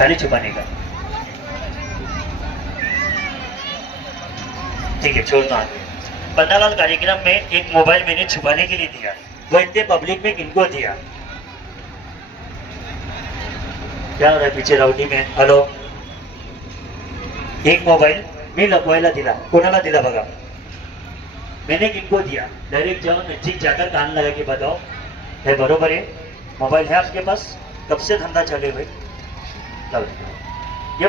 खाली छुपाने का। ठीक है, छोड़ना आगे। पन्नालाल कार्यक्रम में एक मोबाइल मैंने छुपाने के लिए दिया, वो इतने पब्लिक में किनको दिया? क्या हो रहा है पीछे राउडी में? हॅलो, एक मोबाईल मी लपवायला दिला, कोणाला दिला बघा? मैंने किनको दिया? डायरेक्ट जाओ, नजदीक जाकर कान लगा के बताओ, है बरोबर है? मोबाइल है आपके पास? कब से धंधा चले भाई? ये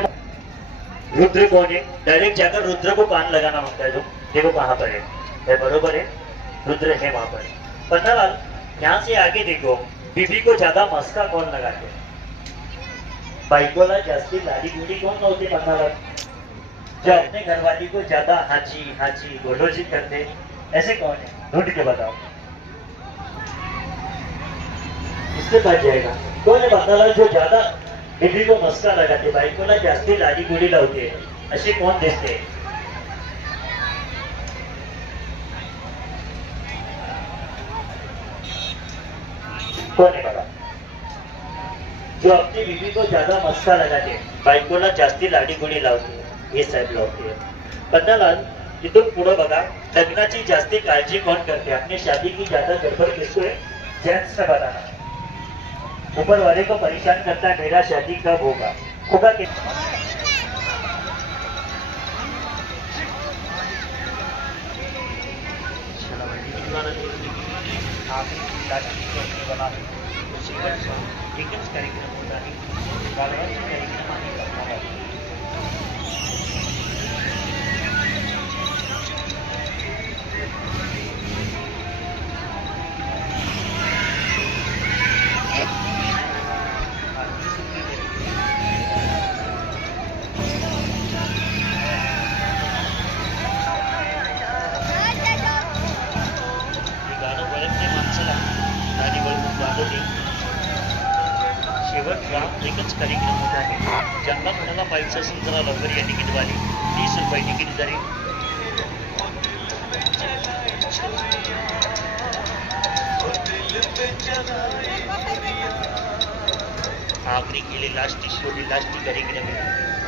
रुद्र कौन है? डायरेक्ट जाकर रुद्र को कान लगाना मांगता है, जो देखो कहाँ पर है बरोबर है? रुद्र है वहां पर। पन्नालाल, यहाँ से आगे देखो, बीबी को ज्यादा मस्का कौन लगाते? बायकोला जास्ती लाडी गुडी कौन नव्हते पन्नालाल? जो अपने घरवाली को ज्यादा हाजी हाजी गोलोजी करते, ऐसे कौन है? ढूंढ के बताओ, इसके पास जाएगा। कौन है पन्नालाल जो ज्यादा बीबी को मस्का लगाते, बायकोला जास्ती लाडी गुडी लावते, असे कोण दिसते? कौन है बघा? जो अपनी बीबी को ज्यादा मस्का लगाते, बायकोला जास्ती लाडी गुडी लावते, हे साहेब लावते। पन्नालाल, इथून पुढे बघा, लग्नाची जास्ती काळजी कोण करते? अपनी शादी की ज्यादा गड़बड़ किसको है? जेंट्स ने बताना। ऊपर वाले को परेशान करता है, मेरा शादी कब होगा? होगा कि एकच कार्यक्रम होता आहे, गाढवाचा कार्यक्रम आणि करणार आहे। शेवटचा एकच कार्यक्रम होत आहे, ज्यांना कोणाला पाहिजे असेल जरा लवकर या तिकीटवाली, 30 रुपये तिकीट जरी। आखिरी के लिए लास्ट शो, लास्ट कार्यक्रम है।